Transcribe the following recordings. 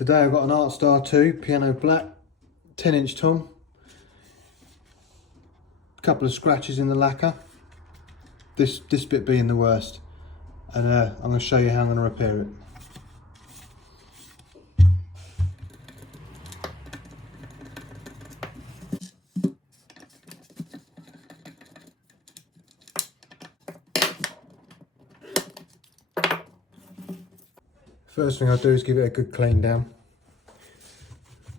Today I've got an Artstar II piano black, 10-inch tom, a couple of scratches in the lacquer, this bit being the worst, and I'm going to show you how I'm going to repair it. First thing I'll do is give it a good clean down,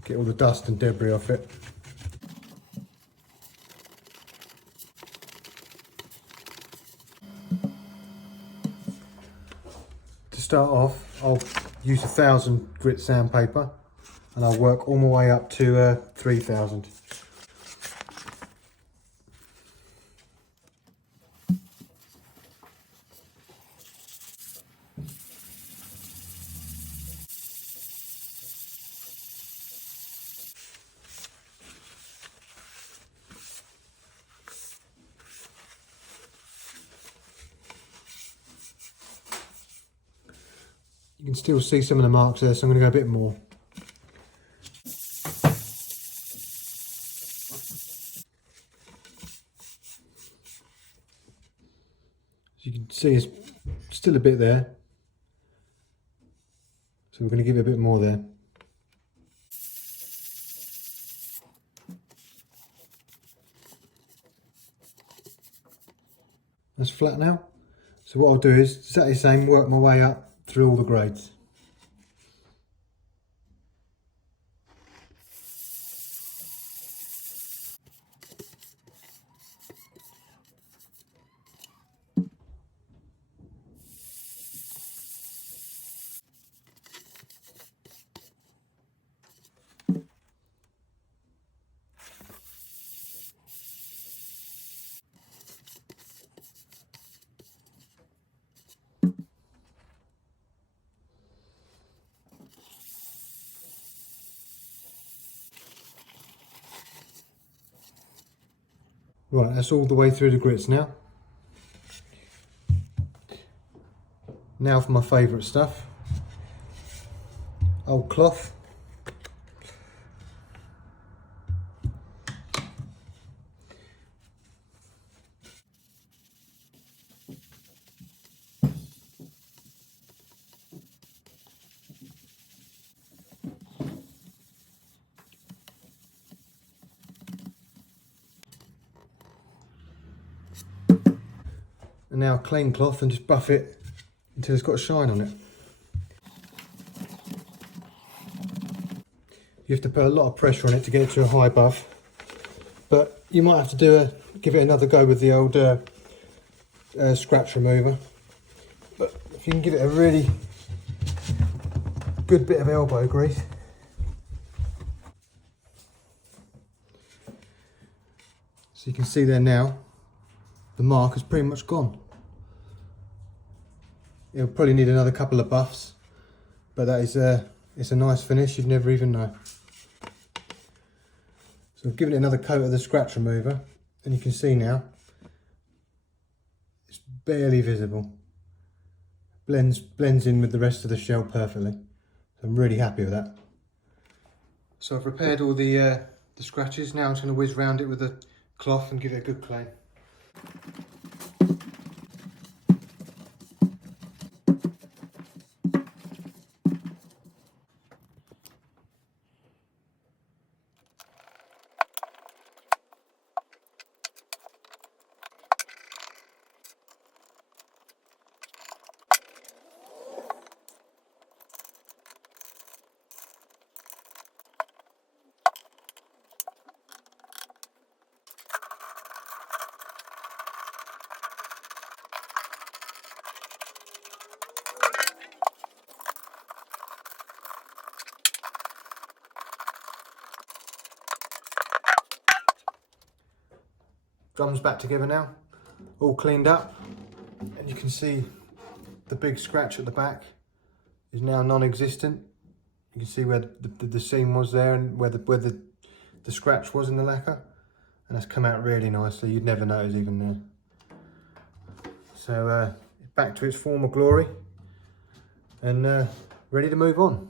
get all the dust and debris off it. To start off, I'll use 1000 grit sandpaper and I'll work all my way up to 3000. You can still see some of the marks there, so I'm going to go a bit more. As you can see, it's still a bit there, so we're going to give it a bit more there. That's flat now. So what I'll do is exactly the same, work my way up through all the grades. Right, that's all the way through the grits now. Now for my favourite stuff. Old cloth. And now a clean cloth and just buff it until it's got a shine on it. You have to put a lot of pressure on it to get it to a high buff, but you might have to give it another go with the old scratch remover. But if you can give it a really good bit of elbow grease, so you can see there now, the mark is pretty much gone. It'll probably need another couple of buffs, but that is it's a nice finish, you'd never even know. So I've given it another coat of the scratch remover, and you can see now it's barely visible. Blends in with the rest of the shell perfectly. So I'm really happy with that. So I've repaired all the scratches. Now I'm just going to whiz round it with a cloth and give it a good clean. Drums back together now, all cleaned up, and you can see the big scratch at the back is now non-existent. You can see where the seam was there and where the scratch was in the lacquer, and that's come out really nicely. You'd never notice even there. So back to its former glory, and ready to move on.